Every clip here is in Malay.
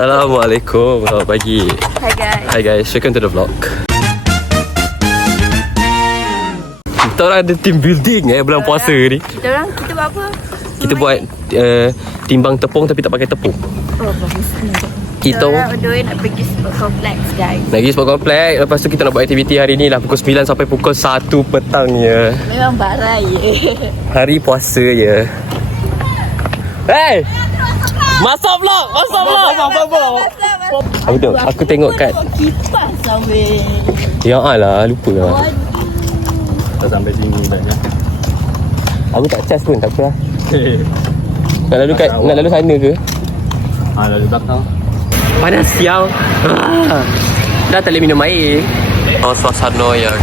Assalamualaikum, selamat pagi. Hi guys, welcome to the vlog. Kita orang ada team building bulan puasa ni. kita buat apa? Kita buat timbang tepung tapi tak pakai tepung. Oh, bagus. Kita orang berdua nak pergi sport kompleks guys. nak pergi sport kompleks. Lepas tu kita nak buat aktiviti hari ni lah, pukul 9 sampai pukul 1 petangnya. Memang barai Hari puasa je. Hey! Masa vlog! Aku tengok kat kipas weh. ya alah, lupa lah. Dah sampai sini banyak. Aku tak charge pun, tak apa lah. Nak lalu sana ke? Lalu belakang. Panas sial. Dah tak boleh minum air. Suasana yang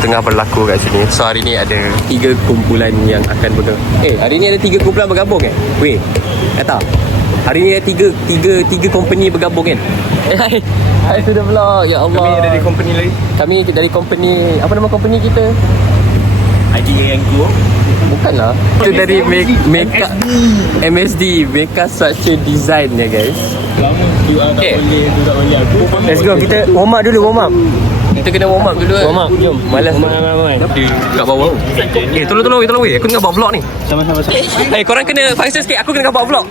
tengah berlaku kat sini. So hari ni ada 3 kumpulan yang akan bergabung. Hari ni ada 3 kumpulan bergabung Weh, kata hari ni ada 3 company bergabung kan? Hai to the vlog. Ya Allah. Kami dari company lain. Kami dari company, apa nama company kita? IGA Go. Bukanlah. Itu dari Makeup MSD, Makeup Structure Design ya guys. Okay, let's go. Kita warm up dulu, Kita kena warm up dulu. Warm up, jom. Malas kat bawah. Tolong weh. Aku tengah buat vlog ni. Sama-sama. Korang kena function sikit. Aku kena buat vlog.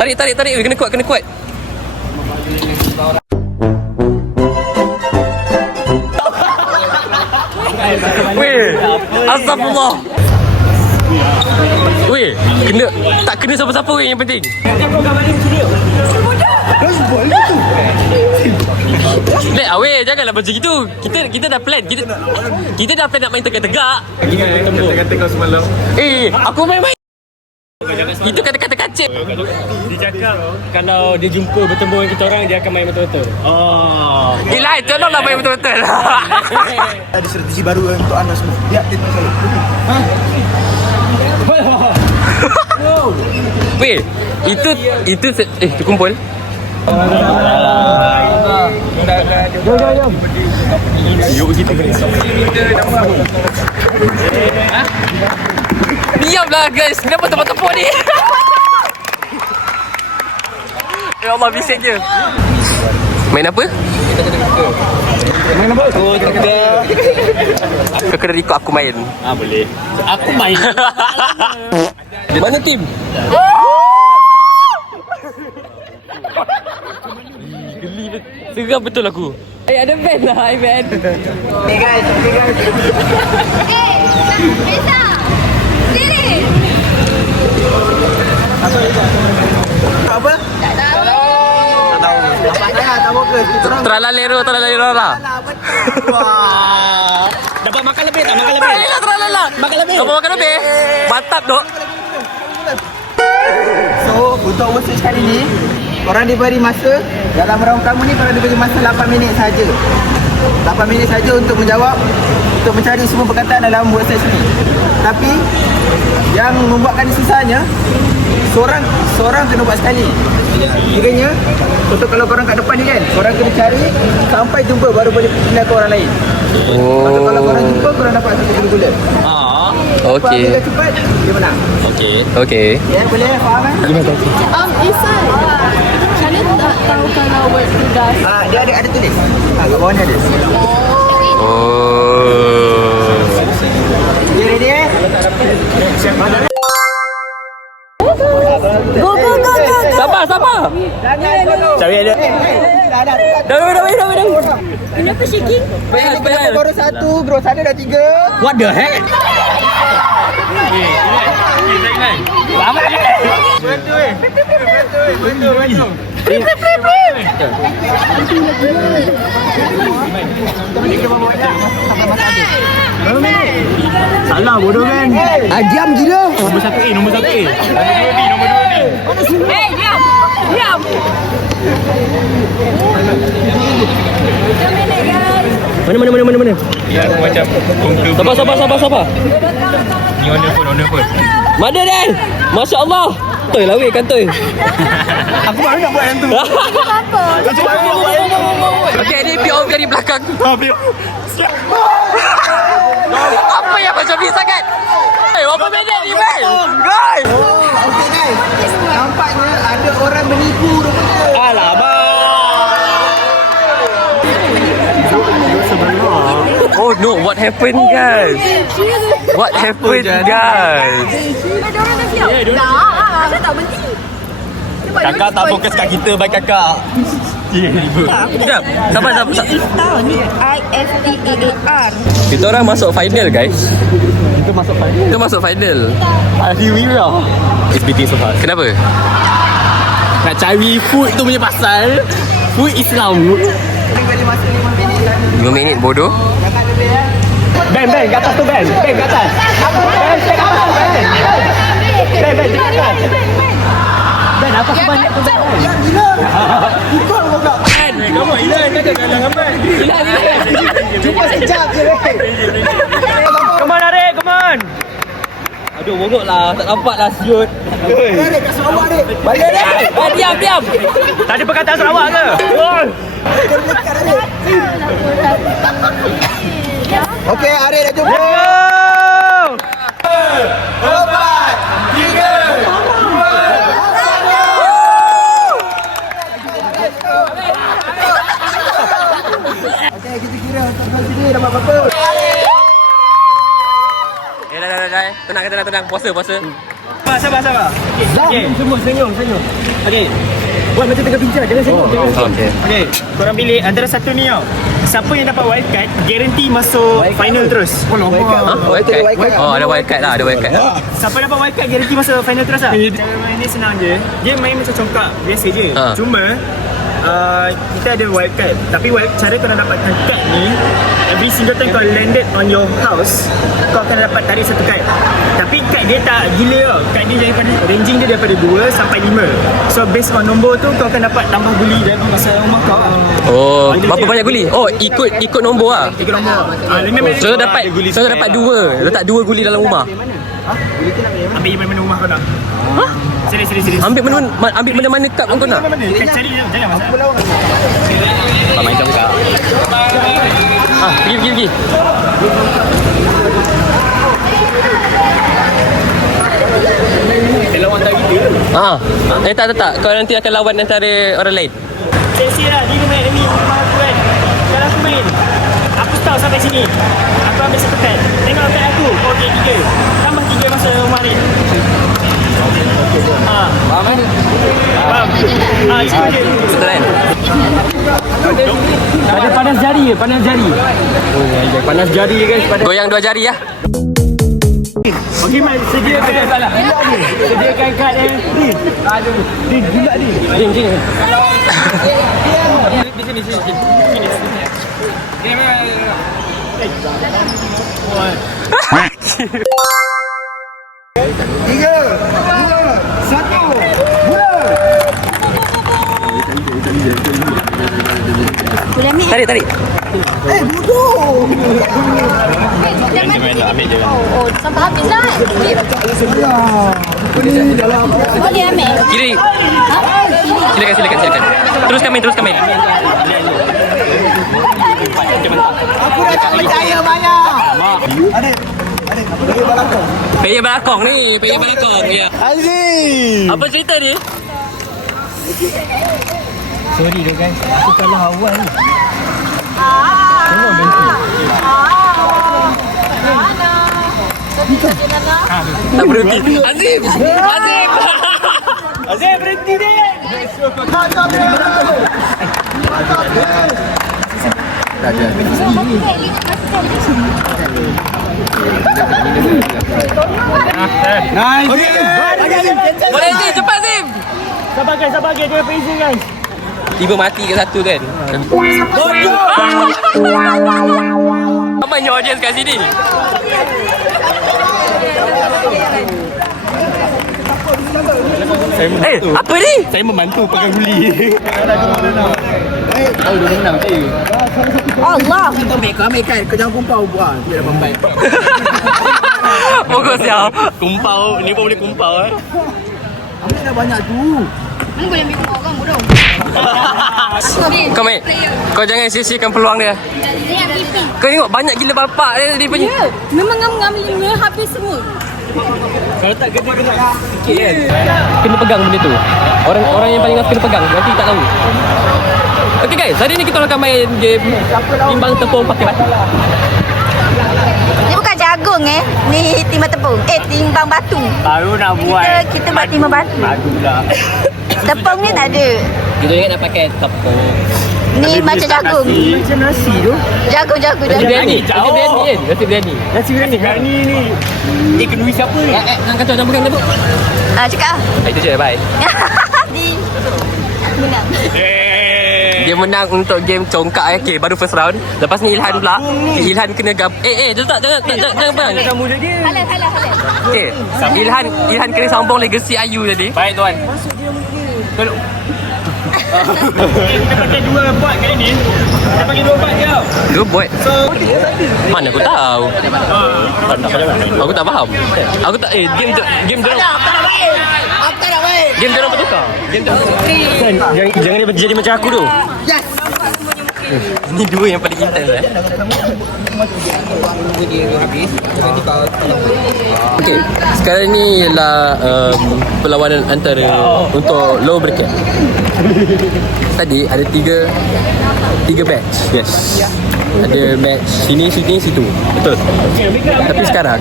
Tarik. Kena kuat. Weh, astagfirullah. Weh, tak kena siapa-siapa weh, yang penting. Lek, weh, janganlah macam gitu. Kita dah plan. Kita dah plan nak main tegak-tegak. Kata-kata kau semalam. Aku main-main. Itu kata-kata kacip. Dia cakap kalau dia jumpa bertemu dengan kita orang, dia akan main betul-betul. Lai, tolonglah main betul-betul. Ada strategi baru untuk anda semua. Ya, kita selalu. Weh, itu terkumpul. Jom. Yuk kita beri. Diamlah guys, kenapa tepuk-tepuk ni? Ya Allah, bising je. Main apa? Kau kena record aku main. Boleh. Aku main. Mana tim? Geram betul aku. Ada band lah, band. Okay guys. Bisa. Sini. Apa? Tak tahu. Tak mau ke? Kita orang Tralalero lah. Dapat makan lebih tak? Makan lebih. Tralala. Makan lebih. Kau makan lebih? Mantap dok. So, untuk overseas kali ni, korang diberi masa dalam round pertama ni, korang diberi masa 8 minit saja. 8 minit saja untuk menjawab, untuk mencari semua perkataan dalam overseas ni. Tapi yang membuatkan susahnya, seorang kena buat sekali. Kiranya untuk kalau korang kat depan ni kan, korang kena cari sampai jumpa baru boleh pindah ke orang lain. Lepas tu kalau korang jumpa, korang dapat satu gula-gula. Okey. Bila cepat, dia menang. Okey. Ya, boleh faham kan? Isan. Macam tak tahu kalau word tugas. Dia ada tulis. Kat bawah ni ada. Oh. You ready Go. Sabar. Cari ada. Dah. Kenapa shaking? Baru satu, bro. Sana dah 3. What the heck? Betul. Salah bodoh kan? Diam gila. Nombor 1A. Nombor 2B. Diam. Mana? Ya, macam Sabar. Ni on the phone. Mana Dan? Masya Allah. Kantoi lah weh, kantoi. Aku baru nak buat yang tu. Okay, ni POV dari belakang. Apa yang macam ni sangat? Berapa minit ni, man? Guys! Okay guys, nampaknya ada korang menipu rupanya. Alamak. Oh no, what happened guys? What happened guys? Diorang dah siap? Dah. Saya tak berhenti. Kakak tak fokus kat kita, baik kakak. Sekejap, sabar. ISTAAR. Kita orang masuk final guys. Kita masuk final. Kita masuk final. Alhamdulillah. It's beating so fast. Kenapa? Nak cari food tu punya pasal. Food Islam. Beri masa 5 minit tadi. 5 minit bodoh. Jangan lebih ya. Ben, kat atas tu Ben. Ben, kat atas. Ben, cek kat atas Ben. Ben, cek kat atas. Ben, apa sebanyak tu Ben? Ya gila. Ikut kau tak. Ben, kamu hilang kan dengan Ben. Hilang. Cuma sekejap je weh. Come on, Arif, come on. Aduh, bongok lah. Tak nampak lah siut. Balik kat Sarawak ni. Balik ni. Diam. Tadi perkataan Sarawak ke? Dekat ni. Okey, Arif dah jumpa. Go! 4, 3. Okey, kita kira sampai sini dapat berapa? Dah. Tenang. Puasa. Sabar. Okey, semua senyum. Okey. Buat macam tengah bincang, jangan senyum. Okey, korang pilih antara satu ni tau. Siapa yang dapat wildcard, guarantee masuk final terus. Ha? Wildcard? Oh, ada wildcard lah. Siapa dapat wildcard, guarantee masuk final terus lah. Cara main ni senang je. Dia main macam congkak biasa je. Ha. Cuma kita ada wildcard. Tapi cara kau nak dapatkan card ni, every single time kau landed on your house, kau akan dapat tarik satu card. Tapi card dia tak gila tau. Card dia daripada ranging dia daripada 2 sampai 5. So based on nombor tu, kau akan dapat tambah guli dari masa rumah kau lah. Oh, berapa banyak guli? Oh, ikut nombor lah. 3 nombor. So dapat 2. Letak 2 guli dalam rumah. Ambil mana rumah kau nak. Sini. Ambil mana-mana cup pun kau nak. Cari je, jangan masalah. Tak main congkak. Pergi. Dia lawan tak kita. Tak. Kau nanti akan lawan antara orang lain. Sesi lah, dia main ni rumah aku kan. Kalau aku main, aku start sampai sini. Aku ambil satu pad. Tengok pad aku. Okey, 3. Tambah 3 masa rumah ni. Faham kan? Faham. Cuba je. Betul kan? Ada panas jari je, panas jari. Panas jari guys. Goyang 2 jari lah. Okey, Mat, sediakan salah. Sediakan kad ni. Aduh, gila ni. Jing. Di sini. Tiga, dua, satu, mula. Tarik. Bodoh. Ambil je. Oh, sampai habis lah. Ini dalam Boleh ambil? Kiri. Silakan. Teruskan main. aku dah tak percaya banyak. Adik, apa dia balakong? Peyek balakong ni. Ya. Aziz. Apa cerita dia? Sorry dia guys. Aku kalah awal ni. Tak berhenti. Azim. Azim berhenti dia. Nice. Boleh Azim, cepat Azim. Sabar guys, jangan peizin guys. Tiba mati ke satu kan? Apa banyak audience kat sini? Apa ni? Saya membantu pakai guli. Allah. Kau ambil kan, kau jangan kumpau buah. Dia dah bambai. Fokus ya. Kumpau, ni pun boleh kumpau Ambil dah banyak tu. Mana boleh ambil rumah orang bodoh. Kau main. Kau jangan sia-siakan peluang dia. Dia yang pipi. Kau tengok banyak gila bapak dia punya. Ya, memang ngambil habis semua. Kalau tak kena sikit kan. Kena pegang benda tu. Orang yang paling kena pegang. Nanti tak tahu. Okay guys, hari ni kita akan main game timbang tepung pakai batu. Ni bukan jagung Ni timbang tepung. Timbang batu. Baru nak buat. Kita buat timbang batu. Batu pula. Tepung ni tak ada. Kita ingat nak pakai tepung. Ni macam jagung. Macam nasi tu. Jagung. Nasi biryani. Nasi biryani kan? Nasi biryani. Nasi biryani ni. Kena duit siapa ni? Nak kacau jangan pegang tepung. Cakap Itu je, bye. Di menang. Dia menang untuk game congkak. Okay, baru first round. Lepas ni Ilhan pula. Ilhan kena jangan bang. Jangan mulut dia. Halal. Okay, Ilhan kena sambung legacy Ayu tadi. Baik tuan. Tolong. Kita pakai 2 bot kali ni. Kita pakai 2 bot je tau. Dua buat. Mana aku tahu. Aku tak faham. Aku tak game dorang. Game dorang bertukar. Jangan dia jadi macam aku tu. Yes. Ni dua yang paling intense Okay, sekarang ni ialah perlawanan antara untuk low bracket. Tadi ada tiga match. Yes. Ada match sini, situ. Betul. Tapi sekarang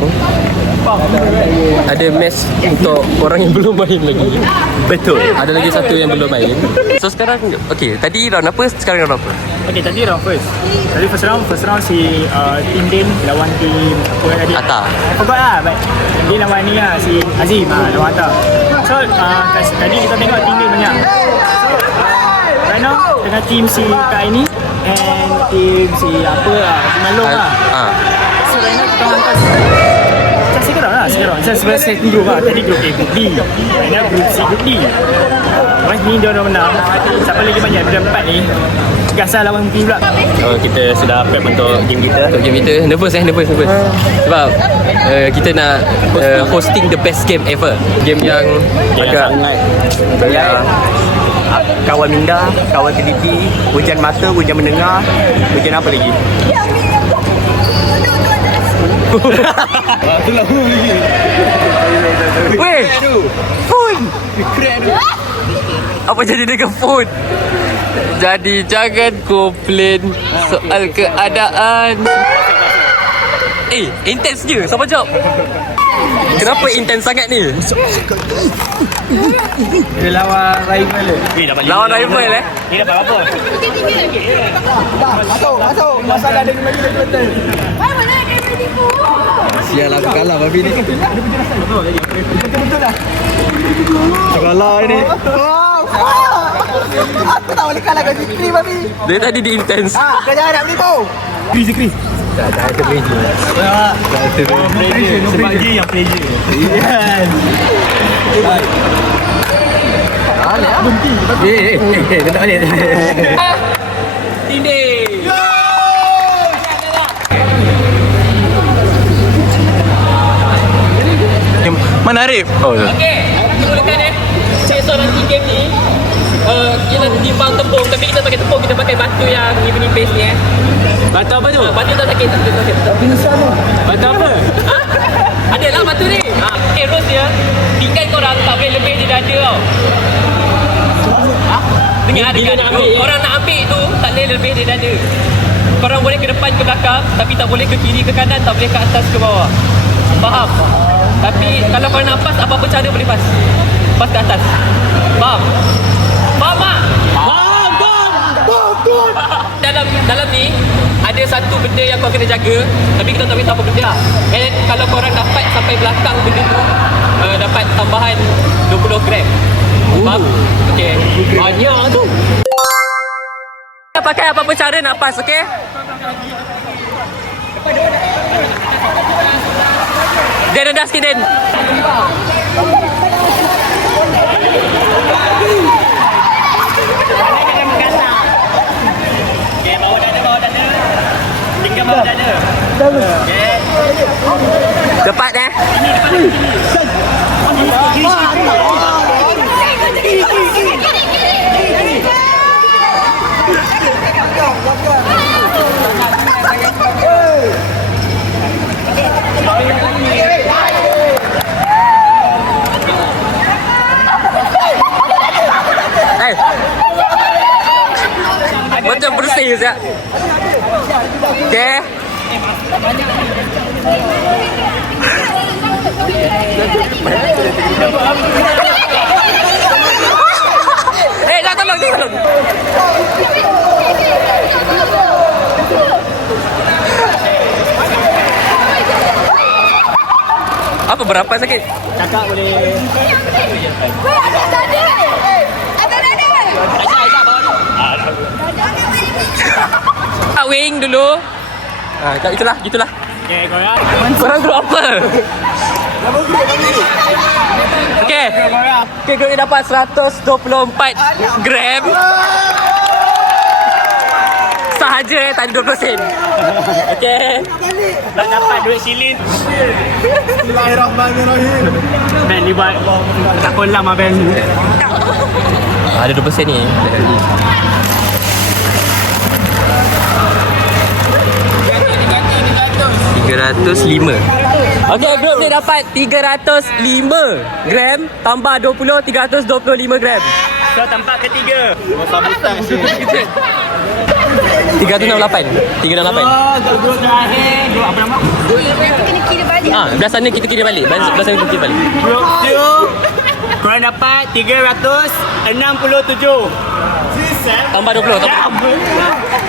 ada match untuk orang yang belum main lagi. Betul. Ada lagi satu yang belum main. So sekarang okay, tadi round apa? Sekarang round apa? Okay, tadi round first. Tadi first round si Team Dim lawan Team apa tadi? Atta. I forgot lah, but dia lawan ni lah, si Azim lawan Atta. So tadi kita tengok Team Dim banyak. So right now dengan team si Kak ini and team si apa lah, si Malong lah. So right now kita angkat sekarang sebenarnya set group lah. Tadi group A, group B. Right now group C, group D. Lepas ni dia orang menang. Siapa lagi banyak? Daripada 4 ni Gasal lawan team pula. Kita sudah prep untuk game kita. Nervous. Sebab kita nak hosting the best game ever. Game yang agak sangat Kawan minda, kawan teliti, hujan mata, hujan mendengar, hujan apa lagi? Itulah lagi. Weh, phone. Apa jadi dengan phone? Jadi jangan komplain soal keadaan. Intense je. Siapa jawab? Kenapa intense sangat ni? Dia lawan rival Lawan rival Ni dapat apa? Masuk. Masalah ada lagi betul. Sial aku kalah babi ni. Betul lah. Kalah ni. Aku tak boleh kalah dengan Zikri babi. Dia tadi di intense. Kau jangan nak menipu. Chris. Tak ada pressure. Sebab dia yang pleasure. Yes. Berhenti. Kena balik. Tindih. Mana Arif? Okey, mulakan saya seorang game ni. Ialah timbang tepung, tapi kita pakai tepung, kita pakai batu yang nipis ni Batu apa tu? Batu tak sakit, Batu apa? Ada lah batu ni. Rules dia, tinggal korang tak boleh lebih di dada tau. Dengar. Orang nak ambil tu tak boleh lebih di dada. Korang boleh ke depan ke belakang, tapi tak boleh ke kiri ke kanan, tak boleh ke atas ke bawah. Faham? Tapi kalau korang nak pas, apa-apa cara boleh pas. Pas ke atas. Faham? Faham tak? Dalam ni ada satu benda yang kau kena jaga, tapi kita tak tahu apa benda lah. And kalau korang dapat sampai belakang benda tu, dapat tambahan 20 gram. Faham? Okay. Banyak tu. Pakai apa-apa cara nak pas, okay? Dia rendah sikit, Den. Okay, bawa dada. Tinggal bawa dada. Okay. Cepat, macam bersih siap. Okay. Dah tolong. Apa berapa sakit? Kakak boleh. Tak wing dulu. Itulah. Okay, korang. Korang grup apa? Okay, grup ni dapat 124 gram. Sahaja tak ada 20 sen. Okay. Tak dapat duit silin. Bismillahirrahmanirrahim. Ben ni buat tak kolam lah Ben. Ada 20 sen ni. 305. Okey, grup ni dapat 305 gram tambah 20, 325 gram. So tempat ketiga. 368. 368. Grup terakhir. Grup apa nama? Kena kira balik. Belah sana kita kira balik. Belah sana kita kira balik. Grup 2. Korang dapat 367. Tambah 20.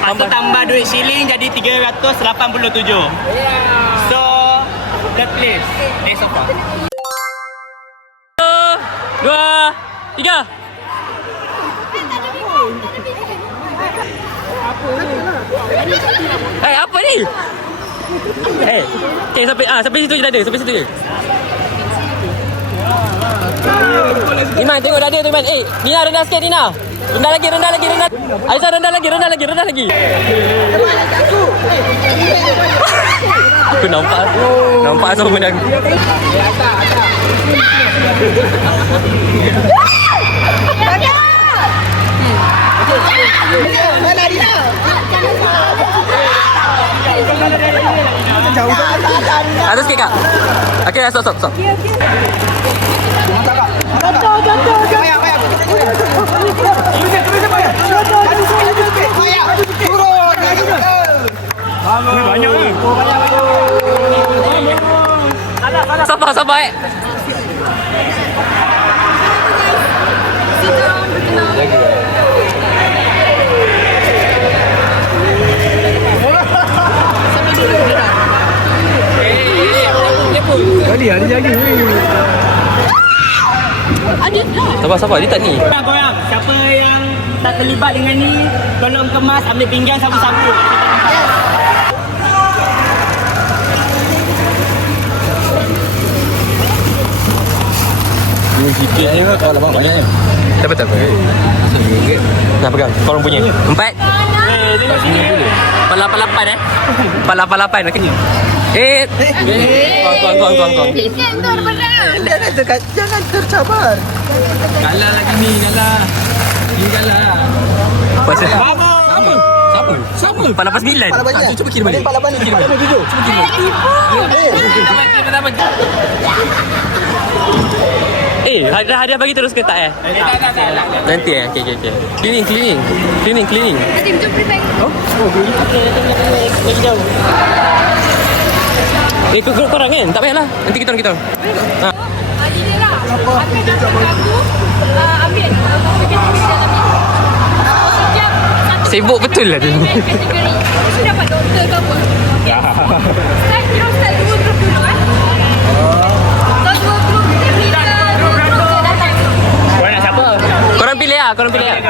Atau tambah duit shilling jadi 387. So, the place. So far. 2, 3. Apa ni? Okay, sampai situ je dah ada. Sampai situ je. Iman, tengok dah ada tu Iman. Nina rendah sikit Nina. Rendah lagi. Aisyah rendah lagi. Aku nampak asal menang. Atas sikit kak. Okay, stop. Banyak ni. Sabar. Sabar, dia tak ni. Korang, siapa yang tak terlibat dengan ni, tolong kemas, ambil pinggan sapu-sapu. Dapat apa? Nak pegang. Korang punya. 4. Tengok sini. 488 488 okey. 8. Tuang. Jangan tercabar. Galah lagi ni, galah. Ni galah. Pasal Siapa? 489. Cuba kira balik. 487. Hadiah bagi terus ke tak Tak. Nanti okey. Cleaning. Adim, jom prepare. Grup korang kan? Tak payahlah. Nanti kita orang. Dia lah. Akan dapat aku ambil setiap satu Sibuk betul lah tu. kategori. Mesti dapat doktor ke apa. Start dua grup dulu kan. So dua grup bila doktor datang. Korang nak siapa? Korang pilih lah. Dengar.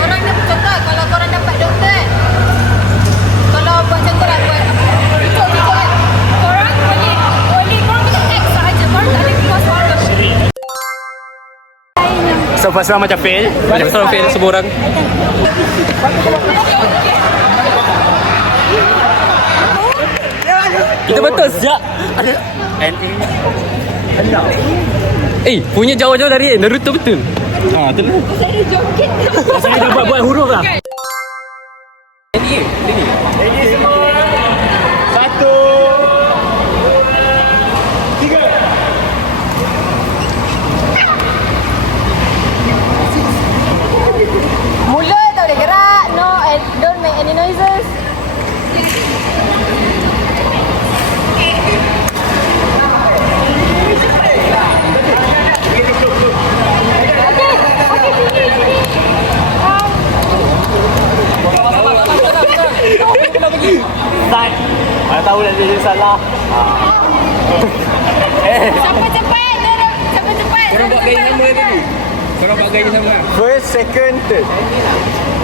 Korang dapat contoh kalau korang dapat doktor kan. Kalau buat contoh lah buat ikut kan. Korang boleh korang boleh X sahaja. Korang tak boleh keluar suara. So, first round macam fail. Macam fail semua orang. Kita betul sejak. Punya jauh-jauh dari Naruto betul. Betul lah. Saya joget. Saya dah buat huruf lah. Ini. Ready semua. 1, 2, 3. Mula tak boleh gerak. salah. Cepat-cepat. Cepat-cepat. Korang buat gaya sama tadi. Korang buat gaya sama. First, second, third.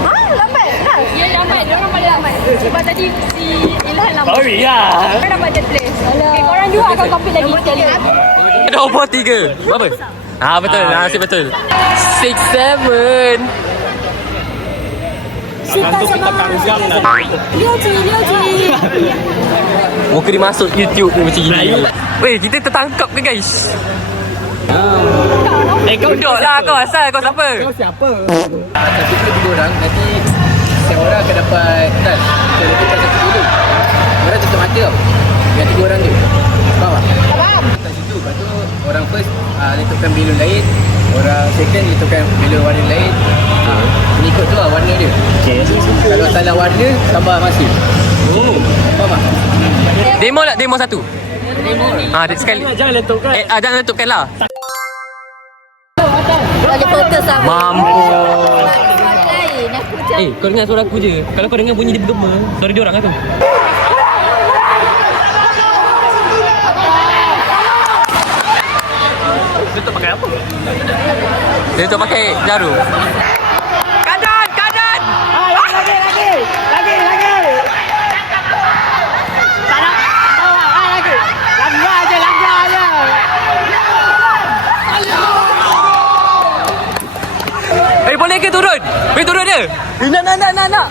Lambat. Ya lambat. Diorang paling lambat. Sebab tadi si Ilhan lambat. Sorry lah. Korang dapat third place. Okay, korang dua akan compete lagi sekali. Ada nombor 3. Berapa? Betul. Nasib betul. 6, 7. Muka dia masuk YouTube ni macam gini. Weh, kita tertangkap ke guys? Duduk lah kau. Asal kau siapa? Satu ke 3 orang. Nanti setiap orang akan dapat kan. Kita letakkan satu dulu. Orang tutup mata tau. Yang 3 orang tu. Faham tak? Faham. Kat situ. Lepas tu orang first letakkan belon lain. Orang second letakkan belon warna lain. Mengikut tu lah warna dia. Kalau salah warna, tambah masa. Faham tak? Demo lah, demo satu. Sekali. Jangan letupkan. Jangan letupkan lah. Boleh fokus sama. Mampu. Lain aku macam Kau dengar suara aku je. Kalau kau dengar bunyi dia bergema, suara dia orang lah tu. Dia tu pakai apa? Dia tu pakai jarum. Kanan! Kanan! Boleh ke turun? Boleh turun dia? Nak.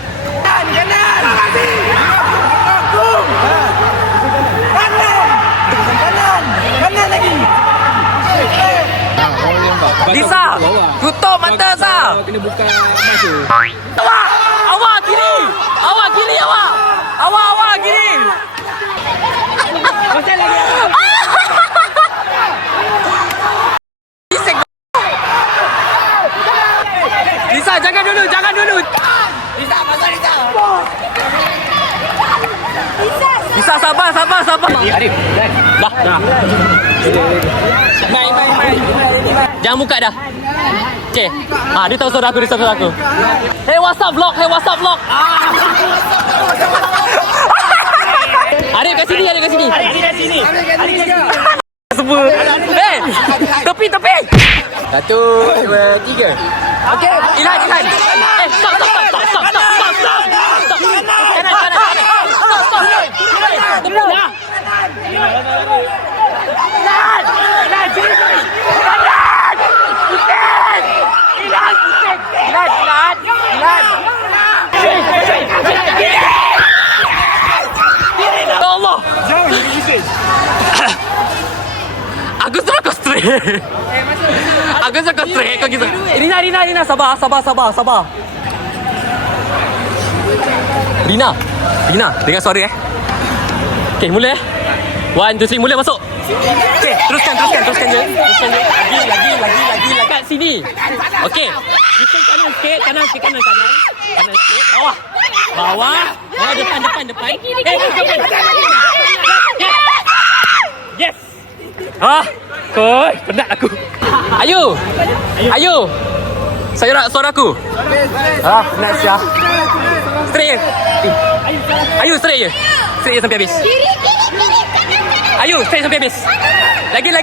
Lisa, tutup mata Sa. Kena buka masa. Awak kiri. Awak kiri. Awak kiri. Lisa, jangan dulu. Lisa, sabar. Arif, dah. Main. Jangan buka dah. Okay. Dia tahu suara aku. Hey, what's up vlog? Arif kat sini. Semua. Hey, tepi. 1, 2, 3. Okay. Ilhan. Stop. Kanan. Stop. Tepuk. Allah. Aku suruh kau straight. Kau gitu. Rina, sabar. Rina, dengar suara Okay, mula 1, 2, 3, mula masuk. Okay, teruskan je. Lagi kat sini. Okay. Teruskan kanan sikit. Kanan sikit. Bawah, depan. Yes. Koi, penat aku. Ayo. Saya nak suara aku. Penat siap. Straight. Ayo straight je. Straight je sampai habis. Ayo, straight sampai habis. Lagi.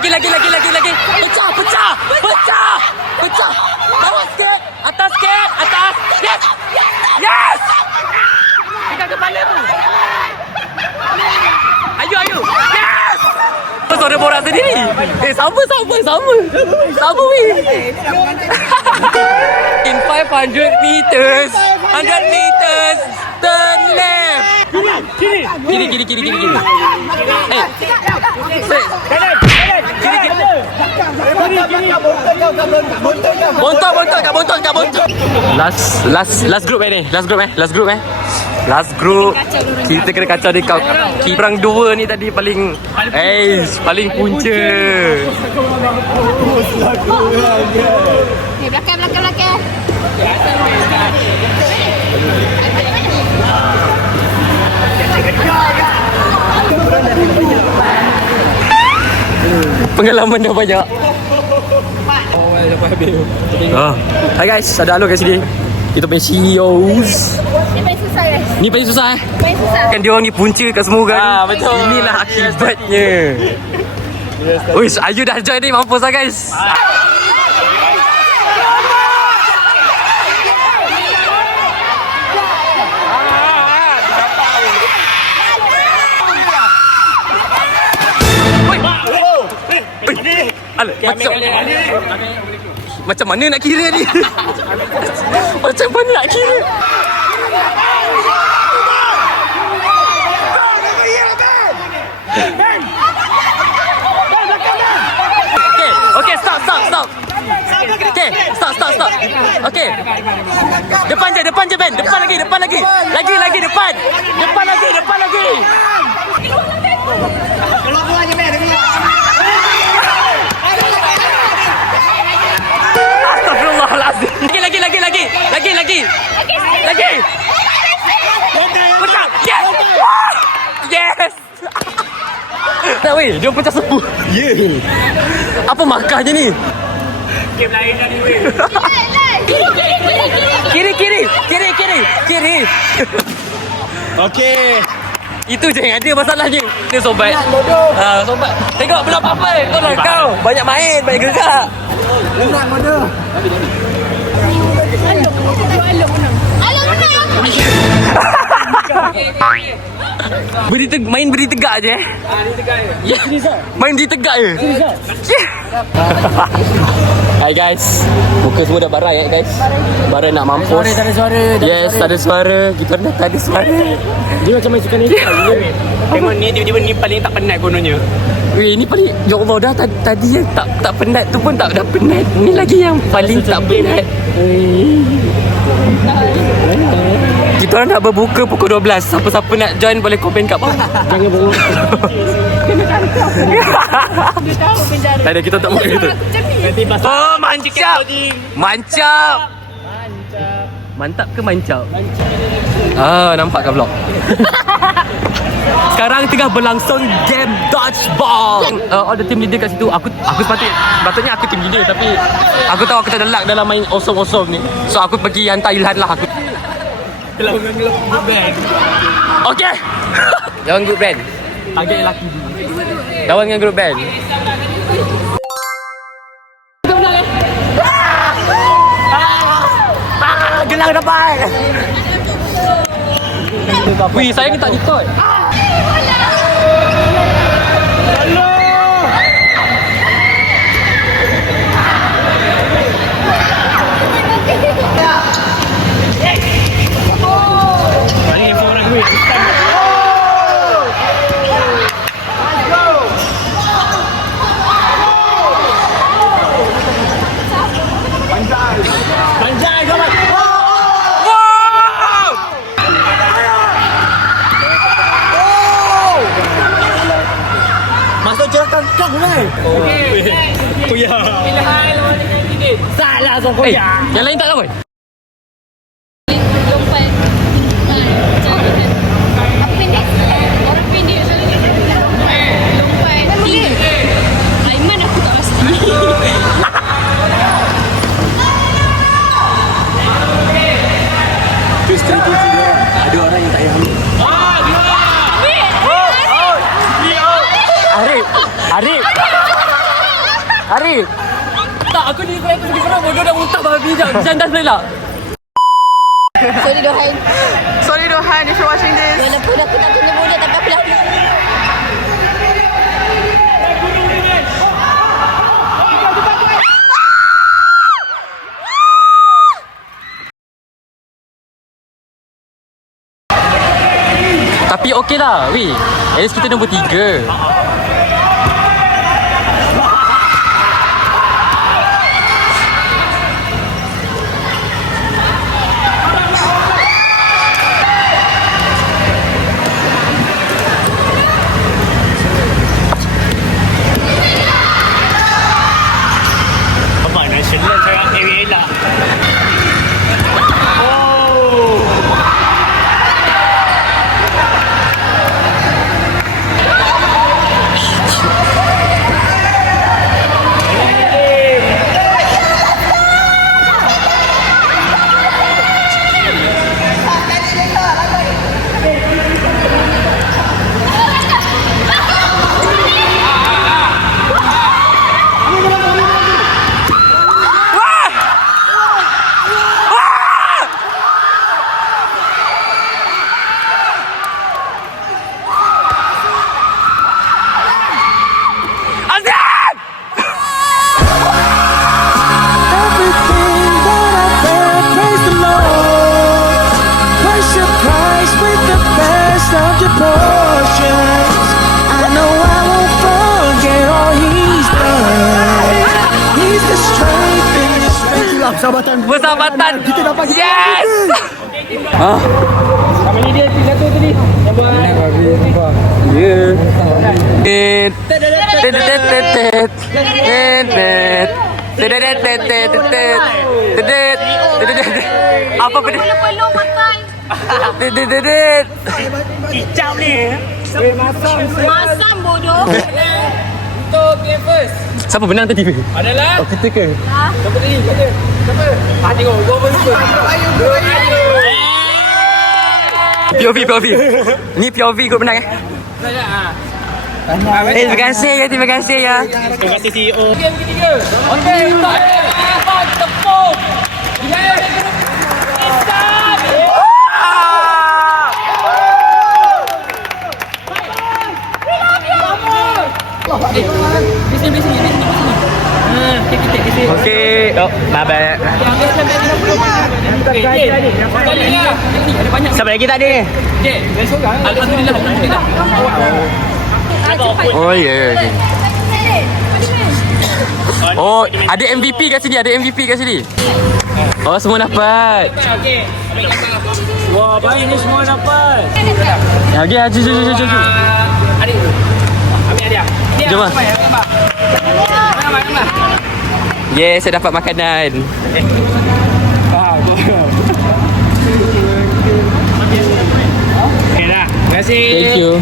Pecah. Bawah sikit. Atas sikit. Yes. Pegang kepala tu. Ayo. Yes. Suara borak sendiri. Sama. Weh. In 500 meters, 100 meters, turn left. Kiri. Bontot. Last group ni. Last group. Kita kena kacau dia kau. Orang dua ni tadi paling punca. Belakang. Pengalaman dah banyak. Hai guys, ada Alor kat sini. Kita punya CEOs. Dia susah guys. Ni paling susah Paling susah. Kan dia orang ni punca kat semua kan. betul. Inilah akibatnya. Uish, Ayu dah join ni, mampus lah guys. Alah, macam mana nak kira ni? Macam mana nak kira? Okay, stop. Okay, stop. Okay. Depan je Ben. Depan lagi. Lagi depan. Depan lagi. Astagfirullahalazim. Lagi. Pecah. Yes. Tak weh, dia pecah sepuh. Apa markahnya ni? Game lain tadi weh. Kiri. Okey. Itu je yang ada masalahnya. Dia sobat. Sobat. Tengok belum apa-apa. Kau lah kau. Banyak main, banyak gerak. Nak bodoh. Main berdiri tegak je Main berdiri tegak je Hai guys, muka semua dah barai guys. Barai nak mampus. Tak ada suara. Yes, tak ada suara. Kita dah tak ada suara. Dia macam main sukan ni. Tengok ni tiba-tiba ni paling tak penat kononnya. Weh, ni paling, ya Allah, dah tadi yang tak penat tu pun dah penat. Ni lagi yang paling tak penat. Kita orang nak berbuka pukul 12. Siapa-siapa nak join boleh komen kat bawah. Jangan bohong. Tak ada, kita tak buka gitu. Nanti pasal. Oh, mancap. Mantap ke mancap? Nampak kat vlog. Sekarang tengah berlangsung game dodgeball. All the team leader kat situ. Aku patutnya aku team leader, tapi aku tahu aku tak ada luck dalam main osong-osong ni. So aku pergi hantar Ilhan lah aku. Kalau dengan group band. Okay. Lawan group band. Target lelaki dulu. Lawan dengan group band. Gelang dapat. Wih, saya ni tak ikut. Ni orang duit. Panjang kau. Masuk jerakan kau ni. Oh ya. Salah Zong ya. Yang lain tak tahu. Lompat. Apa pendek? Orang pendek. Lompat. Aiman aku tak pasti. Itu strategi dia. Ada orang yang tak payah ambil. Arif. Tak, aku ni bodoh dah muntah babi jap. Jangan selak. Sorry Dohan if you're watching this. Walaupun aku tak kena bodoh tapi aku laki. Tapi okey lah, weh. At least kita nombor 3. Apa nasional saya elak. of your portions. I know I won't forget all he's done. He's the strength in this race. Persahabatan. Kita dapat Yes. Apa ni dia satu tadi? Yang buat. Yeah. Apa benda? Peluk makan. kicap ni. Masam bodoh. Untuk game first Siapa menang tadi? adalah Kita ke? siapa tadi? Siapa? Tengok gua pun suka. POV. Ni POV kot menang eh. Terima kasih ya. Terima kasih CEO. Game ketiga. Okey, untuk abang tepung. Yes. Okay. Oh, my bad. Siapa lagi tak ada ni? Alhamdulillah. Oh ya. Yeah. Oh, ada MVP kat sini. Oh, semua dapat. Wah, baik ni semua dapat. Okey, jom. Adik. Ambil hadiah. Jom ah. Yes, saya dapat makanan. Okey dah. Terima kasih. Thank you.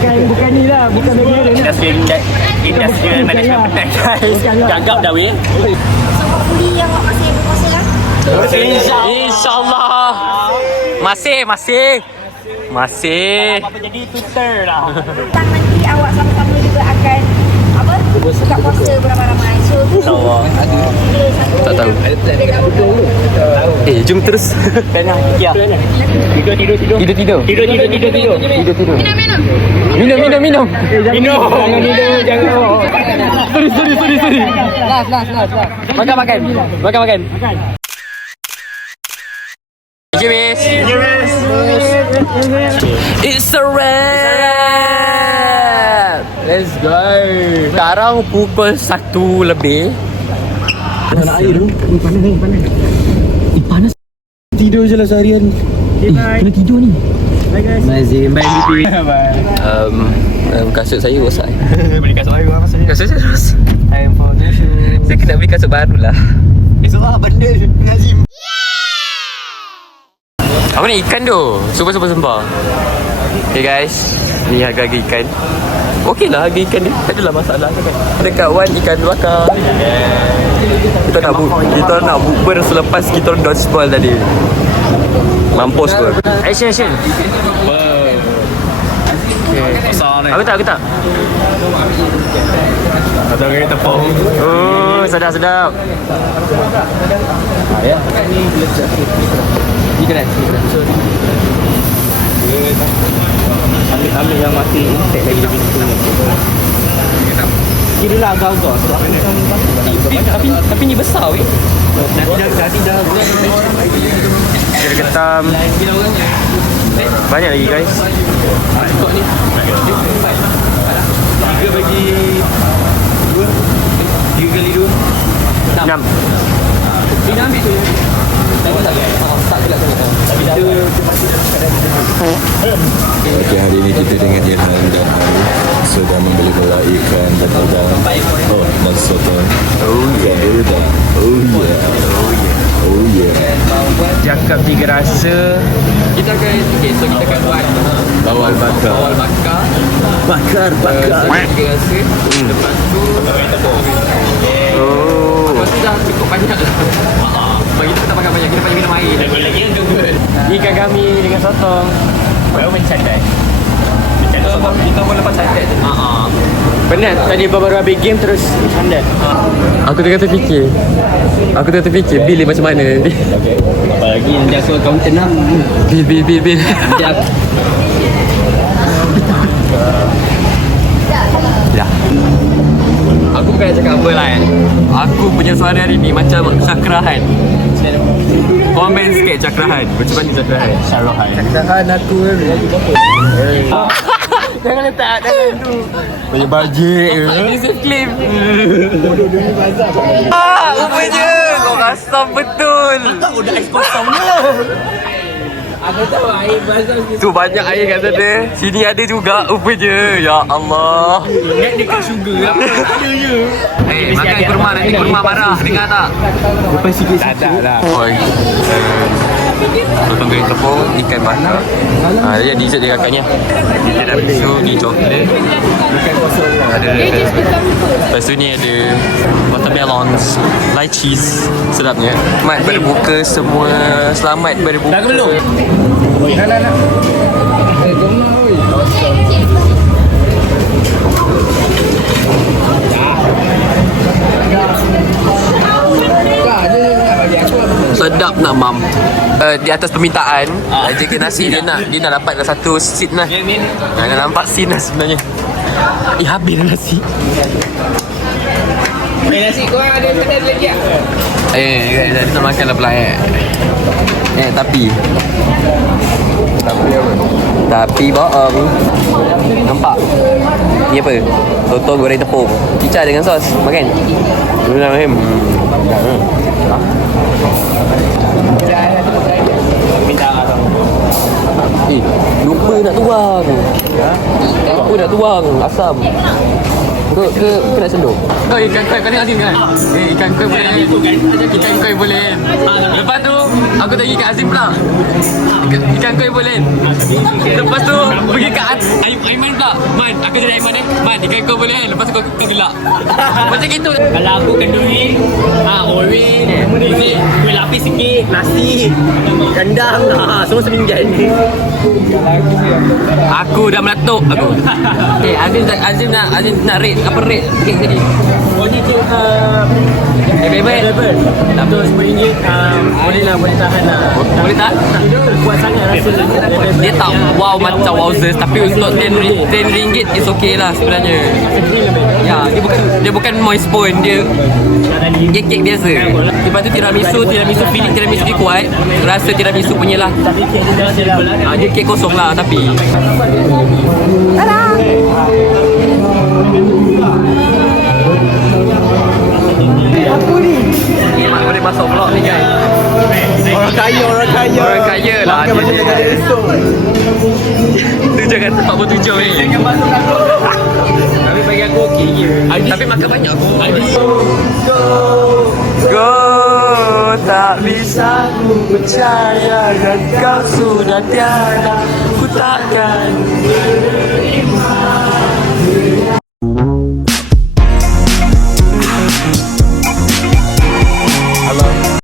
Bukan ni lah, bukan industrial management guys. Gagap dah weh. Beli yang awak masih berkuasa lah. InsyaAllah. Masih. Apa jadi Twitter lah. Nanti awak sama-sama juga akan apa? Buka puasa beramai-ramai. So, Tak tahu. Jom terus. Tengah ya. Tidur. Minum. Jangan. Sorry. Makan. Thank you, miss. It's a wrap. Let's go. Sekarang pukul 1 lebih. Nak air tu. Panas. Tidur je lah seharian. Kena tidur ni. Bye guys. Mazim. Bye. Kasut saya rosak. Beli kasut baru apa maksudnya? Kasut saya rosak. I'm for the shoe. Saya kena beli kasut baru lah. Esok lah benda Nazim. Apa ni ikan tu? Sembah. Okay guys, ni harga-harga ikan. Okey lah harga ikan ni. Tak adalah masalah kan. Dekat Wan ikan bakar. Kita nak bukber selepas kita dodgeball tadi. Mampus pun. Action. Aku tak. Ada orang tepung. Oh, sedap. Ya. Ni kena. Ambil yang mati intek lagi lebih tu. Kira lah agak-agak. Tapi ni besar weh. Nanti dah. Kira ketam. Banyak lagi guys. Tiga bagi 2. 3 kali 2. 6. Dia ambil tu. Okey, hari ini kita dengan Ilham dan Hari sedang membeli bola ikan dan udang. Dan sotong. Oh yeah. Cakap tiga rasa. Kita akan buat Bawal bakar. Bakar. tiga rasa. Lepas tu lepas tu dah cukup banyak lah. Bagi kita tak makan banyak, kita banyak minum air. Lagi yang juga. Ikan kami dengan sotong. Baru mencandai. Kita pun lepas santai tu. Penat tadi baru habis game terus mencandai. Aku tengah terfikir bil macam mana nanti. Apalagi nanti aku accountant lah. Bil. Ya. Aku bukan nak cakap apa lah kan. Aku punya suara hari ni macam sakrahan. Komen sikit cakrahan. Macam mana cakrahan? Syarahan. Tahan aku lagi apa? Jangan letak tangan tu. Banyak bajet. This claim. Rupanya kau kasam betul. Tak udah ekspos sama. Aku tahu air basah Tu banyak air kat sana. Sini ada juga rupanya. Ya Allah. Ingat dekat sugar apa ada je. Makan kurma nanti kurma marah. Dengar tak? Lepas sikit-sikit. Tak lah. Oi. Sotong goreng tepung, ikan bakar. Dia dessert dia kakaknya. Dia dah bisu ni coklat. Bukan kosong lah. Ada. Lepas tu ni ada watermelons, lychees. Sedapnya. Selamat berbuka semua. Selamat berbuka. Dah ke belum? Nak. Sedap nak mam. Di atas permintaan JK nasi dia nak dapat satu seat lah. Nak nampak scene lah sebenarnya. Habis dah nasi. Nasi kau ada kedai lagi tak? Kita makan lah pula tapi apa? Tapi bohong. Nampak? Ni apa? Soto goreng tepung. Kicap dengan sos. Makan. Bismillahirrahmanirrahim. Lupa nak tuang. Lupa nak tuang asam. Ke nak senduk? Ikan koi kau tengok Azim kan? Ikan koi boleh. Ikan koi boleh. Lepas tu aku tanya kat Azim pula. Ikan koi boleh. Lepas tu pergi kat Aiman pula. Man, aku jadi Aiman Man, ikan koi boleh. Lepas tu kau gelak. Macam gitu. Kalau aku kenduri, oren, ini kuih lapis sikit, nasi, rendang lah, semua seminggan. Aku dah meletup aku. Azim nak rate apa rate kek tadi? Pokoknya kek Level. Itu RM10 boleh lah, boleh tahan lah. Boleh tak? Tak kuat sangat rasa. Dia tak wow macam wowzers, tapi untuk RM10 is okay lah sebenarnya. Ya, dia bukan moist pun, dia kek biasa. Lepas tu tiramisu feeling tiramisu dia kuat. Rasa tiramisu punya lah. Tapi kek dia je lah. Dia kek kosong lah tapi. Apa ni? Mak boleh masuk vlog ni kan. Orang kaya Orang kaya lah Makan macam dia. tak ada esok. Tu jangan tempat bertujuh ni. Tapi bagi aku okey je. Tapi makan banyak aku. Go, tak bisa ku percaya dan kau sudah tiada. Ku takkan